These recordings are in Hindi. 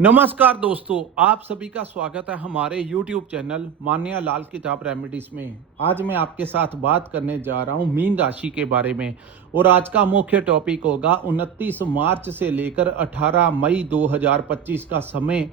नमस्कार दोस्तों, आप सभी का स्वागत है हमारे YouTube चैनल मान्या लाल किताब रेमेडीज में। आज मैं आपके साथ बात करने जा रहा हूं मीन राशि के बारे में और आज का मुख्य टॉपिक होगा 29 मार्च से लेकर 18 मई 2025 का समय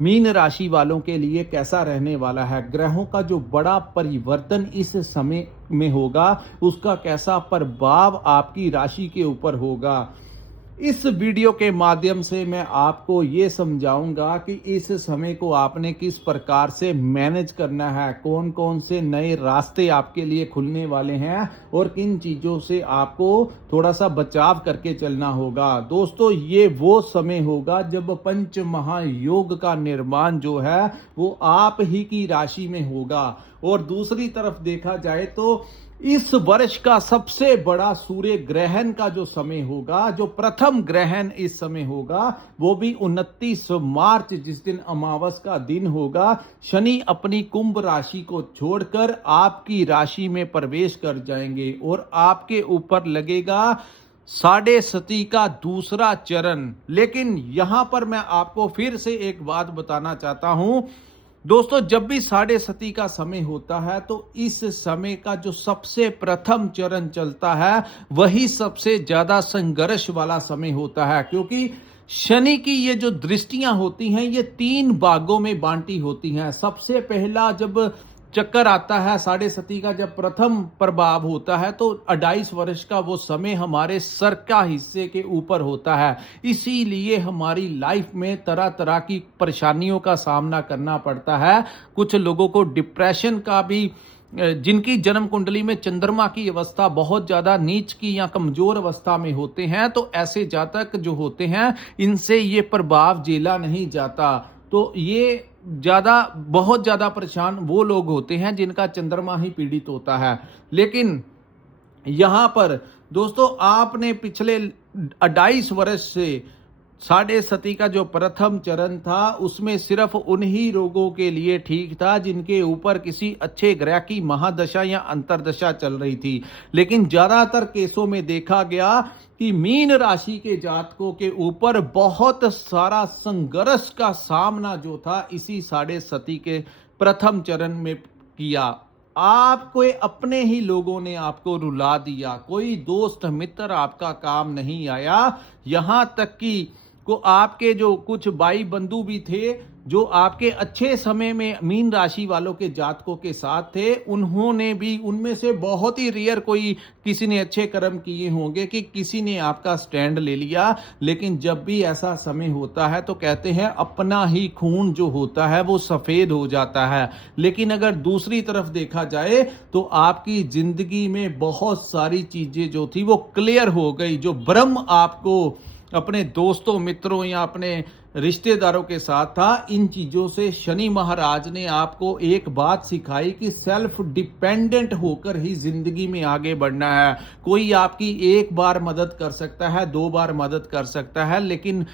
मीन राशि वालों के लिए कैसा रहने वाला है। ग्रहों का जो बड़ा परिवर्तन इस समय में होगा, उसका कैसा प्रभाव आपकी राशि के ऊपर होगा। इस वीडियो के माध्यम से मैं आपको ये समझाऊंगा कि इस समय को आपने किस प्रकार से मैनेज करना है, कौन कौन से नए रास्ते आपके लिए खुलने वाले हैं और किन चीज़ों से आपको थोड़ा सा बचाव करके चलना होगा। दोस्तों, ये वो समय होगा जब पंच महायोग का निर्माण जो है वो आप ही की राशि में होगा। और दूसरी तरफ देखा जाए तो इस वर्ष का सबसे बड़ा सूर्य ग्रहण का जो समय होगा, जो प्रथम ग्रहण इस समय होगा, वो भी 29 मार्च जिस दिन अमावस का दिन होगा। शनि अपनी कुंभ राशि को छोड़कर आपकी राशि में प्रवेश कर जाएंगे और आपके ऊपर लगेगा साढ़े सती का दूसरा चरण। लेकिन यहां पर मैं आपको फिर से एक बात बताना चाहता हूं दोस्तों, जब भी साढ़े सती का समय होता है तो इस समय का जो सबसे प्रथम चरण चलता है वही सबसे ज्यादा संघर्ष वाला समय होता है, क्योंकि शनि की ये जो दृष्टियां होती हैं ये 3 भागों में बांटी होती हैं। सबसे पहला जब चक्कर आता है साढ़े सती का, जब प्रथम प्रभाव होता है तो 28 वर्ष का वो समय हमारे सर का हिस्से के ऊपर होता है। इसीलिए हमारी लाइफ में तरह तरह की परेशानियों का सामना करना पड़ता है। कुछ लोगों को डिप्रेशन का भी, जिनकी जन्म कुंडली में चंद्रमा की अवस्था बहुत ज्यादा नीच की या कमजोर अवस्था में होते हैं, तो ऐसे जातक जो होते हैं इनसे ये प्रभाव झेला नहीं जाता। तो ये बहुत ज्यादा परेशान वो लोग होते हैं जिनका चंद्रमा ही पीड़ित होता है। लेकिन यहां पर दोस्तों, आपने पिछले 28 वर्ष से साढ़े सती का जो प्रथम चरण था उसमें सिर्फ उन्हीं रोगों के लिए ठीक था जिनके ऊपर किसी अच्छे ग्रह की महादशा या अंतरदशा चल रही थी। लेकिन ज्यादातर केसों में देखा गया कि मीन राशि के जातकों के ऊपर बहुत सारा संघर्ष का सामना जो था इसी साढ़े सती के प्रथम चरण में किया। आपको अपने ही लोगों ने आपको रुला दिया, कोई दोस्त मित्र आपका काम नहीं आया। यहां तक कि आपके जो कुछ भाई बंधु भी थे जो आपके अच्छे समय में मीन राशि वालों के जातकों के साथ थे, उन्होंने भी, उनमें से बहुत ही रेयर कोई किसी ने अच्छे कर्म किए होंगे कि किसी ने आपका स्टैंड ले लिया। लेकिन जब भी ऐसा समय होता है तो कहते हैं अपना ही खून जो होता है वो सफेद हो जाता है। लेकिन अगर दूसरी तरफ देखा जाए तो आपकी जिंदगी में बहुत सारी चीजें जो थी वो क्लियर हो गई। जो भ्रम आपको अपने दोस्तों मित्रों या अपने रिश्तेदारों के साथ था, इन चीजों से शनि महाराज ने आपको एक बात सिखाई कि सेल्फ डिपेंडेंट होकर ही जिंदगी में आगे बढ़ना है। कोई आपकी एक बार मदद कर सकता है, 2 बार मदद कर सकता है, लेकिन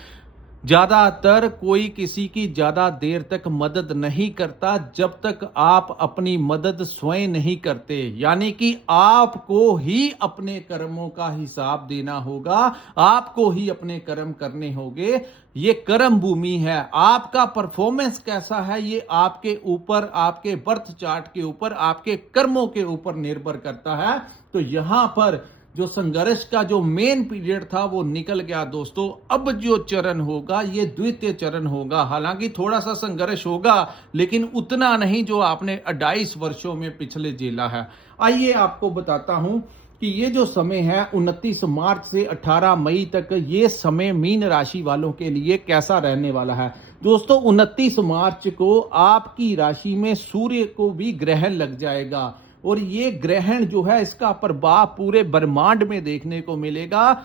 ज्यादातर कोई किसी की ज्यादा देर तक मदद नहीं करता जब तक आप अपनी मदद स्वयं नहीं करते। यानी कि आपको ही अपने कर्मों का हिसाब देना होगा, आपको ही अपने कर्म करने होंगे। ये कर्म भूमि है। आपका परफॉर्मेंस कैसा है ये आपके ऊपर, आपके बर्थ चार्ट के ऊपर, आपके कर्मों के ऊपर निर्भर करता है। तो यहां पर जो संघर्ष का जो मेन पीरियड था वो निकल गया दोस्तों। अब जो चरण होगा ये द्वितीय चरण होगा। हालांकि थोड़ा सा संघर्ष होगा लेकिन उतना नहीं जो आपने 28 वर्षों में पिछले झेला है। आइए आपको बताता हूं कि ये जो समय है 29 मार्च से 18 मई तक, ये समय मीन राशि वालों के लिए कैसा रहने वाला है। दोस्तों, 29 मार्च को आपकी राशि में सूर्य को भी ग्रहण लग जाएगा और ये ग्रहण जो है इसका प्रभाव पूरे ब्रह्मांड में देखने को मिलेगा।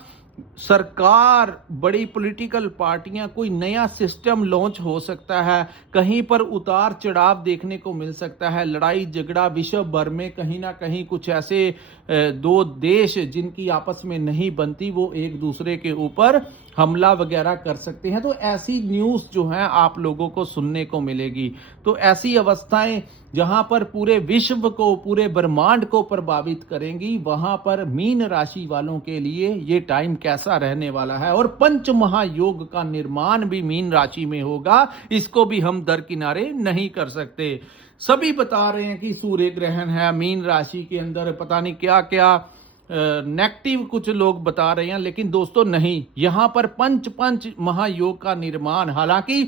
सरकार, बड़ी पॉलिटिकल पार्टियां, कोई नया सिस्टम लॉन्च हो सकता है, कहीं पर उतार चढ़ाव देखने को मिल सकता है, लड़ाई झगड़ा विश्व भर में कहीं ना कहीं कुछ ऐसे 2 देश जिनकी आपस में नहीं बनती वो एक दूसरे के ऊपर हमला वगैरह कर सकते हैं। तो ऐसी न्यूज़ जो है आप लोगों को सुनने को मिलेगी। तो ऐसी अवस्थाएं जहां पर पूरे विश्व को, पूरे ब्रह्मांड को प्रभावित करेंगी, वहां पर मीन राशि वालों के लिए ये टाइम कैसा रहने वाला है। और पंच महायोग का निर्माण भी मीन राशि में होगा, इसको भी हम दरकिनारे नहीं कर सकते। सभी बता रहे हैं कि सूर्य ग्रहण है मीन राशि के अंदर, पता नहीं क्या क्या नेगेटिव कुछ लोग बता रहे हैं, लेकिन दोस्तों नहीं, यहां पर पंच पंच महायोग का निर्माण, हालांकि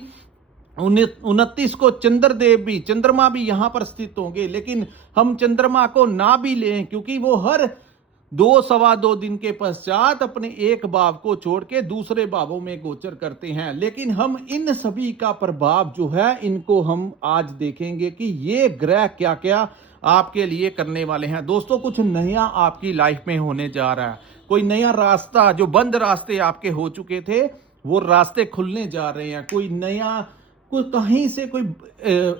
29 को चंद्रदेव भी, चंद्रमा भी यहां पर स्थित होंगे, लेकिन हम चंद्रमा को ना भी लें क्योंकि वो हर 2 सवा 2 दिन के पश्चात अपने एक भाव को छोड़ के दूसरे भावों में गोचर करते हैं। लेकिन हम इन सभी का प्रभाव जो है इनको हम आज देखेंगे कि ये ग्रह क्या क्या आपके लिए करने वाले हैं। दोस्तों कुछ नया आपकी लाइफ में होने जा रहा है, कोई नया रास्ता, जो बंद रास्ते आपके हो चुके थे वो रास्ते खुलने जा रहे हैं। कोई नया, कोई कहीं से कोई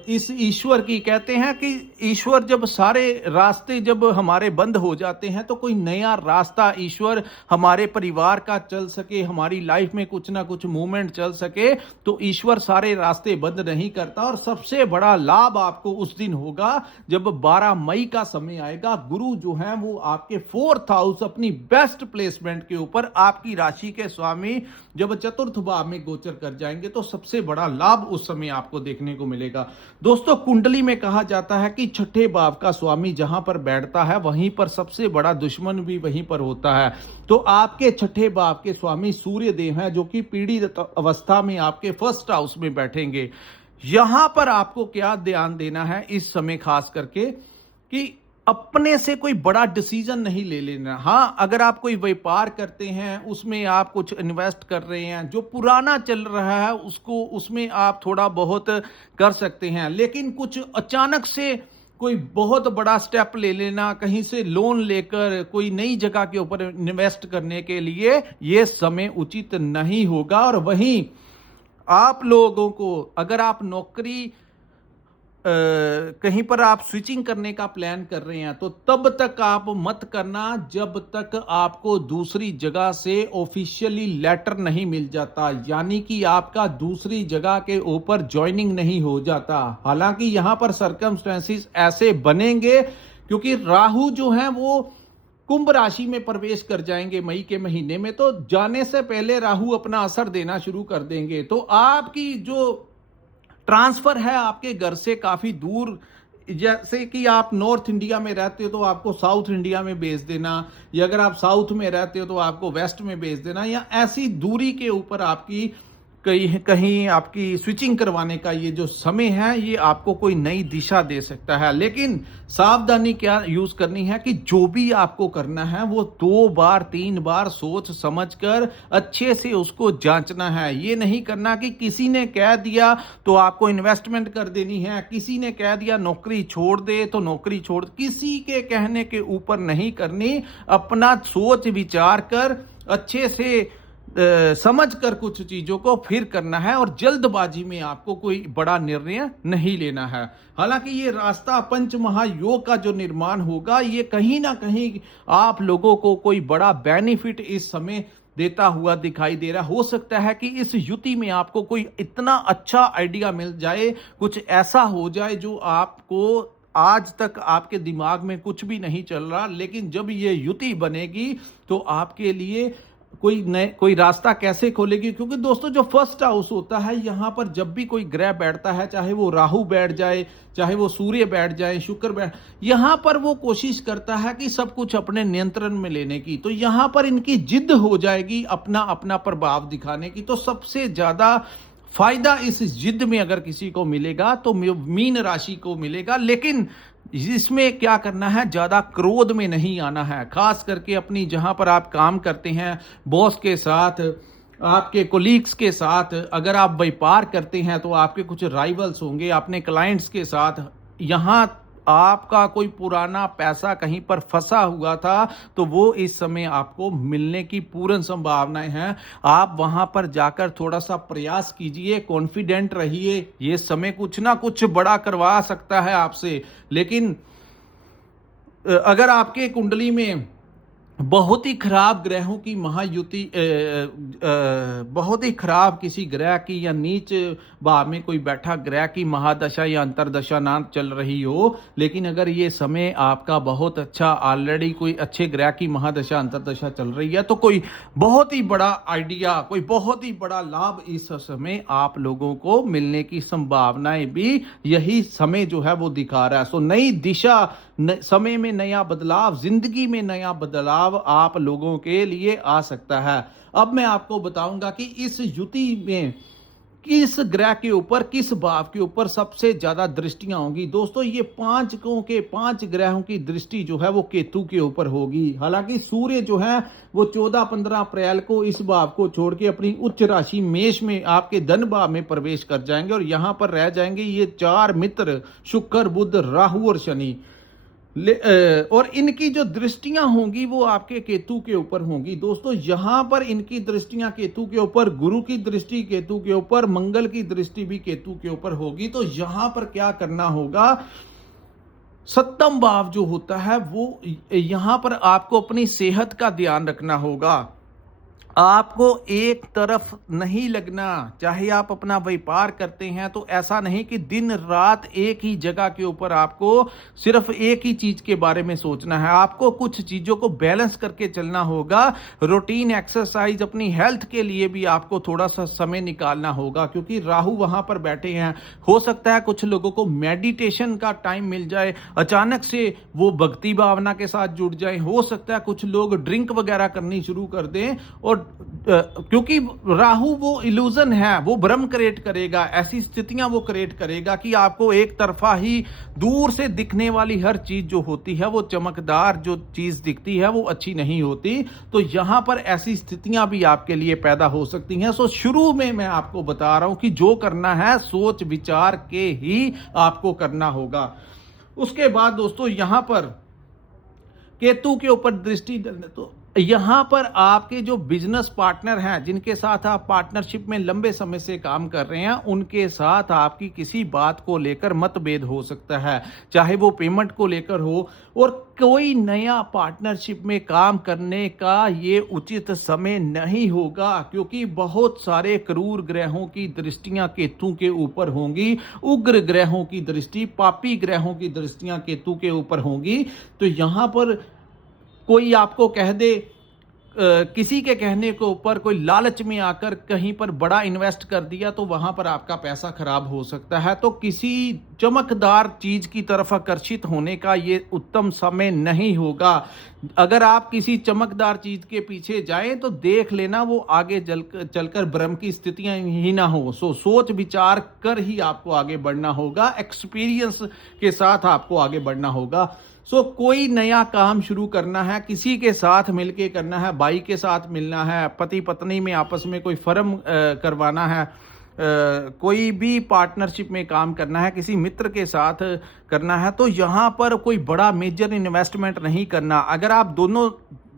इस ईश्वर की, कहते हैं कि ईश्वर जब सारे रास्ते जब हमारे बंद हो जाते हैं तो कोई नया रास्ता ईश्वर हमारे परिवार का चल सके, हमारी लाइफ में कुछ ना कुछ मूवमेंट चल सके, तो ईश्वर सारे रास्ते बंद नहीं करता। और सबसे बड़ा लाभ आपको उस दिन होगा जब 12 मई का समय आएगा। गुरु जो है वो आपके 4th हाउस, अपनी बेस्ट प्लेसमेंट के ऊपर, आपकी राशि के स्वामी जब चतुर्थ भाव में गोचर कर जाएंगे तो सबसे बड़ा लाभ उस समय आपको देखने को मिलेगा। दोस्तों कुंडली में कहा जाता है कि छठे भाव का स्वामी जहां पर बैठता है वहीं पर सबसे बड़ा दुश्मन भी वहीं पर होता है। तो आपके छठे भाव के स्वामी सूर्य देव हैं, जो कि पीड़ित अवस्था में आपके 1st हाउस में बैठेंगे। यहां पर आपको क्या ध्यान देना है इस समय खास करके, कि अपने से कोई बड़ा डिसीजन नहीं ले लेना। हाँ, अगर आप कोई व्यापार करते हैं, उसमें आप कुछ इन्वेस्ट कर रहे हैं, जो पुराना चल रहा है उसको, उसमें आप थोड़ा बहुत कर सकते हैं, लेकिन कुछ अचानक से कोई बहुत बड़ा स्टेप ले लेना, कहीं से लोन लेकर कोई नई जगह के ऊपर इन्वेस्ट करने के लिए, ये समय उचित नहीं होगा। और वहीं आप लोगों को, अगर आप नौकरी कहीं पर आप स्विचिंग करने का प्लान कर रहे हैं तो तब तक आप मत करना जब तक आपको दूसरी जगह से ऑफिशियली लेटर नहीं मिल जाता, यानी कि आपका दूसरी जगह के ऊपर ज्वाइनिंग नहीं हो जाता। हालांकि यहां पर सर्कमस्टेंसेस ऐसे बनेंगे क्योंकि राहु जो है वो कुंभ राशि में प्रवेश कर जाएंगे मई के महीने में, तो जाने से पहले राहु अपना असर देना शुरू कर देंगे। तो आपकी जो ट्रांसफर है आपके घर से काफी दूर, जैसे कि आप नॉर्थ इंडिया में रहते हो तो आपको साउथ इंडिया में भेज देना, या अगर आप साउथ में रहते हो तो आपको वेस्ट में भेज देना, या ऐसी दूरी के ऊपर आपकी कहीं कहीं आपकी स्विचिंग करवाने का ये जो समय है ये आपको कोई नई दिशा दे सकता है। लेकिन सावधानी क्या यूज करनी है कि जो भी आपको करना है वो 2 बार 3 बार सोच समझकर अच्छे से उसको जांचना है। ये नहीं करना कि किसी ने कह दिया तो आपको इन्वेस्टमेंट कर देनी है, किसी ने कह दिया नौकरी छोड़ दे तो नौकरी छोड़, किसी के कहने के ऊपर नहीं करनी। अपना सोच विचार कर अच्छे से समझ कर कुछ चीजों को फिर करना है, और जल्दबाजी में आपको कोई बड़ा निर्णय नहीं लेना है। हालांकि ये रास्ता पंच महायोग का जो निर्माण होगा ये कहीं ना कहीं आप लोगों को कोई बड़ा बेनिफिट इस समय देता हुआ दिखाई दे रहा। हो सकता है कि इस युति में आपको कोई इतना अच्छा आइडिया मिल जाए, कुछ ऐसा हो जाए जो आपको आज तक आपके दिमाग में कुछ भी नहीं चल रहा, लेकिन जब ये युति बनेगी तो आपके लिए कोई रास्ता कैसे खोलेगी। क्योंकि दोस्तों जो 1st हाउस होता है यहां पर जब भी कोई ग्रह बैठता है, चाहे वो राहु बैठ जाए, चाहे वो सूर्य बैठ जाए, शुक्र बैठ, यहां पर वो कोशिश करता है कि सब कुछ अपने नियंत्रण में लेने की। तो यहां पर इनकी जिद हो जाएगी अपना अपना प्रभाव दिखाने की। तो सबसे ज्यादा फायदा इस जिद में अगर किसी को मिलेगा तो मीन राशि को मिलेगा। लेकिन इसमें क्या करना है, ज्यादा क्रोध में नहीं आना है। खास करके अपनी जहां पर आप काम करते हैं, बॉस के साथ, आपके कोलीग्स के साथ, अगर आप व्यापार करते हैं तो आपके कुछ राइवल्स होंगे, अपने क्लाइंट्स के साथ, यहां आपका कोई पुराना पैसा कहीं पर फंसा हुआ था तो वो इस समय आपको मिलने की पूर्ण संभावनाएं हैं। आप वहां पर जाकर थोड़ा सा प्रयास कीजिए, कॉन्फिडेंट रहिए। ये समय कुछ ना कुछ बड़ा करवा सकता है आपसे। लेकिन अगर आपके कुंडली में बहुत ही खराब ग्रहों की महायुति बहुत ही खराब किसी ग्रह की या नीच भाव में कोई बैठा ग्रह की महादशा या अंतरदशा ना चल रही हो, लेकिन अगर ये समय आपका बहुत अच्छा ऑलरेडी कोई अच्छे ग्रह की महादशा अंतरदशा चल रही है, तो कोई बहुत ही बड़ा आइडिया, कोई बहुत ही बड़ा लाभ इस समय आप लोगों को मिलने की संभावनाएं भी यही समय जो है वो दिखा रहा है। सो नई दिशा, समय में नया बदलाव, जिंदगी में नया बदलाव आप लोगों के लिए आ सकता है। अब मैं आपको बताऊंगा कि इस युति में किस ग्रह के ऊपर, किस भाव के ऊपर सबसे ज्यादा दृष्टियां होंगी। दोस्तों, ये पांच ग्रहों की दृष्टि जो है वो केतु के ऊपर होगी। हालांकि सूर्य जो है वो 14-15 अप्रैल को इस भाव को छोड़ के अपनी उच्च राशि मेष में आपके धन भाव में प्रवेश कर जाएंगे और यहां पर रह जाएंगे ये 4 मित्र शुक्र, बुध, राहु और शनि। और इनकी जो दृष्टियां होंगी वो आपके केतु के ऊपर होंगी। दोस्तों, यहां पर इनकी दृष्टियां केतु के ऊपर, गुरु की दृष्टि केतु के ऊपर, मंगल की दृष्टि भी केतु के ऊपर होगी। तो यहां पर क्या करना होगा, सप्तम भाव जो होता है वो यहां पर आपको अपनी सेहत का ध्यान रखना होगा। आपको एक तरफ नहीं लगना। चाहे आप अपना व्यापार करते हैं तो ऐसा नहीं कि दिन रात एक ही जगह के ऊपर आपको सिर्फ एक ही चीज के बारे में सोचना है। आपको कुछ चीजों को बैलेंस करके चलना होगा। रूटीन एक्सरसाइज, अपनी हेल्थ के लिए भी आपको थोड़ा सा समय निकालना होगा, क्योंकि राहु वहां पर बैठे हैं। हो सकता है कुछ लोगों को मेडिटेशन का टाइम मिल जाए, अचानक से वो भक्ति भावना के साथ जुड़ जाए। हो सकता है कुछ लोग ड्रिंक वगैरह करनी शुरू कर दें, और क्योंकि राहु वो इल्यूजन है, वो भ्रम क्रिएट करेगा, ऐसी स्थितियां वो क्रिएट करेगा कि आपको एक तरफा ही दूर से दिखने वाली हर चीज जो होती है, वो चमकदार जो चीज दिखती है वो अच्छी नहीं होती। तो यहां पर ऐसी स्थितियां भी आपके लिए पैदा हो सकती हैं। सो शुरू में मैं आपको बता रहा हूं कि जो करना है सोच विचार के ही आपको करना होगा। उसके बाद दोस्तों, यहां पर केतु के ऊपर दृष्टि, तो यहां पर आपके जो बिजनेस पार्टनर हैं, जिनके साथ आप पार्टनरशिप में लंबे समय से काम कर रहे हैं, उनके साथ आपकी किसी बात को लेकर मतभेद हो सकता है, चाहे वो पेमेंट को लेकर हो। और कोई नया पार्टनरशिप में काम करने का ये उचित समय नहीं होगा, क्योंकि बहुत सारे क्रूर ग्रहों की दृष्टियां केतु के ऊपर होंगी। उग्र ग्रहों की दृष्टि, पापी ग्रहों की दृष्टियां केतु के ऊपर होंगी। तो यहां पर कोई आपको कह दे, किसी के कहने के ऊपर कोई लालच में आकर कहीं पर बड़ा इन्वेस्ट कर दिया, तो वहां पर आपका पैसा खराब हो सकता है। तो किसी चमकदार चीज की तरफ आकर्षित होने का ये उत्तम समय नहीं होगा। अगर आप किसी चमकदार चीज के पीछे जाएं तो देख लेना वो आगे चलकर भ्रम की स्थितियां ही ना हो। सोच विचार कर ही आपको आगे बढ़ना होगा, एक्सपीरियंस के साथ आपको आगे बढ़ना होगा। कोई नया काम शुरू करना है, किसी के साथ मिलके करना है, भाई के साथ मिलना है, पति पत्नी में आपस में कोई फर्म करवाना है, कोई भी पार्टनरशिप में काम करना है, किसी मित्र के साथ करना है, तो यहाँ पर कोई बड़ा मेजर इन्वेस्टमेंट नहीं करना। अगर आप दोनों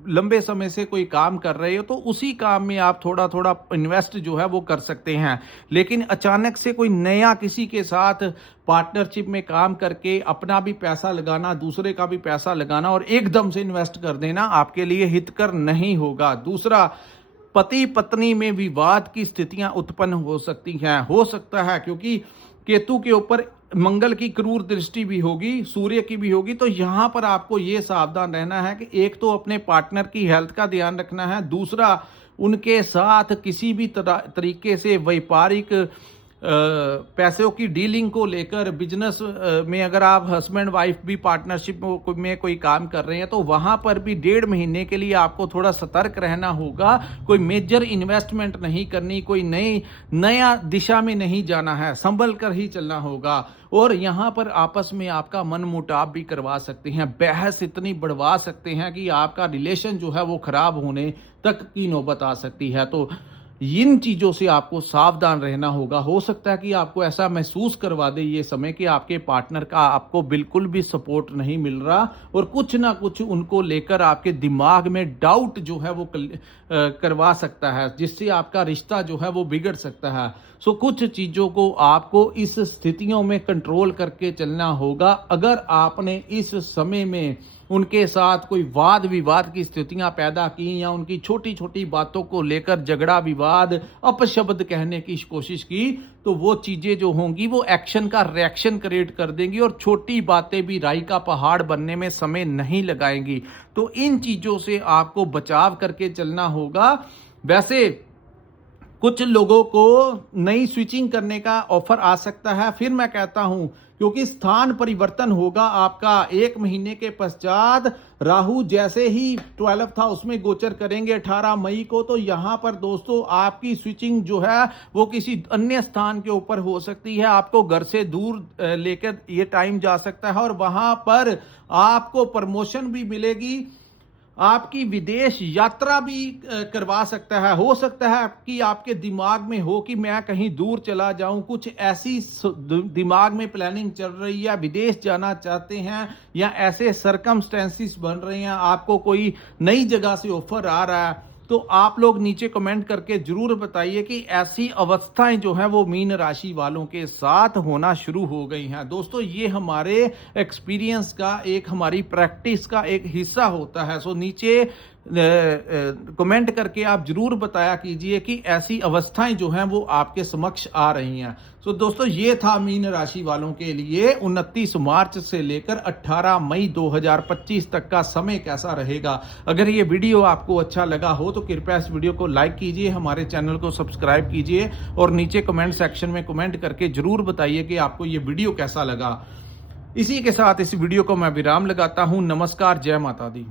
लंबे समय से कोई काम कर रहे हो तो उसी काम में आप थोड़ा थोड़ा इन्वेस्ट जो है वो कर सकते हैं। लेकिन अचानक से कोई नया किसी के साथ पार्टनरशिप में काम करके अपना भी पैसा लगाना, दूसरे का भी पैसा लगाना और एकदम से इन्वेस्ट कर देना आपके लिए हितकर नहीं होगा। दूसरा, पति पत्नी में विवाद की स्थितियां उत्पन्न हो सकती हैं। हो सकता है क्योंकि केतु के ऊपर मंगल की क्रूर दृष्टि भी होगी, सूर्य की भी होगी। तो यहां पर आपको यह सावधान रहना है कि एक तो अपने पार्टनर की हेल्थ का ध्यान रखना है, दूसरा उनके साथ किसी भी तरीके से व्यापारिक पैसों की डीलिंग को लेकर, बिजनेस में अगर आप हस्बैंड वाइफ भी पार्टनरशिप में कोई काम कर रहे हैं तो वहां पर भी 1.5 महीने के लिए आपको थोड़ा सतर्क रहना होगा। कोई मेजर इन्वेस्टमेंट नहीं करनी, कोई नया दिशा में नहीं जाना है, संभल कर ही चलना होगा। और यहाँ पर आपस में आपका मन मुटाव भी करवा सकते हैं, बहस इतनी बढ़वा सकते हैं कि आपका रिलेशन जो है वो खराब होने तक की नौबत आ सकती है। तो इन चीजों से आपको सावधान रहना होगा। हो सकता है कि आपको ऐसा महसूस करवा दे ये समय कि आपके पार्टनर का आपको बिल्कुल भी सपोर्ट नहीं मिल रहा और कुछ ना कुछ उनको लेकर आपके दिमाग में डाउट जो है वो करवा सकता है, जिससे आपका रिश्ता जो है वो बिगड़ सकता है। कुछ चीजों को आपको इस स्थितियों में कंट्रोल करके चलना होगा। अगर आपने इस समय में उनके साथ कोई वाद विवाद की स्थितियां पैदा की या उनकी छोटी छोटी बातों को लेकर झगड़ा विवाद अपशब्द कहने की कोशिश की, तो वो चीजें जो होंगी वो एक्शन का रिएक्शन क्रिएट कर देंगी और छोटी बातें भी राई का पहाड़ बनने में समय नहीं लगाएंगी। तो इन चीजों से आपको बचाव करके चलना होगा। वैसे कुछ लोगों को नई स्विचिंग करने का ऑफर आ सकता है, फिर मैं कहता हूं क्योंकि स्थान परिवर्तन होगा आपका 1 महीने के पश्चात। राहु जैसे ही 12th हाउस में गोचर करेंगे 18 मई को, तो यहां पर दोस्तों आपकी स्विचिंग जो है वो किसी अन्य स्थान के ऊपर हो सकती है। आपको घर से दूर लेकर ये टाइम जा सकता है और वहां पर आपको प्रमोशन भी मिलेगी, आपकी विदेश यात्रा भी करवा सकता है। हो सकता है कि आपके दिमाग में हो कि मैं कहीं दूर चला जाऊं, कुछ ऐसी दिमाग में प्लानिंग चल रही है, विदेश जाना चाहते हैं या ऐसे सरकमस्टेंसेस बन रहे हैं, आपको कोई नई जगह से ऑफर आ रहा है, तो आप लोग नीचे कमेंट करके जरूर बताइए कि ऐसी अवस्थाएं जो है वो मीन राशि वालों के साथ होना शुरू हो गई हैं। दोस्तों ये हमारे एक्सपीरियंस का एक, हमारी प्रैक्टिस का एक हिस्सा होता है। सो नीचे कमेंट करके आप जरूर बताया कीजिए कि ऐसी अवस्थाएं जो हैं वो आपके समक्ष आ रही हैं। सो दोस्तों ये था मीन राशि वालों के लिए 29 मार्च से लेकर 18 मई 2025 तक का समय कैसा रहेगा। अगर ये वीडियो आपको अच्छा लगा हो तो कृपया इस वीडियो को लाइक कीजिए, हमारे चैनल को सब्सक्राइब कीजिए और नीचे कमेंट सेक्शन में कमेंट करके जरूर बताइए कि आपको ये वीडियो कैसा लगा। इसी के साथ इस वीडियो को मैं विराम लगाता हूं। नमस्कार, जय माता दी।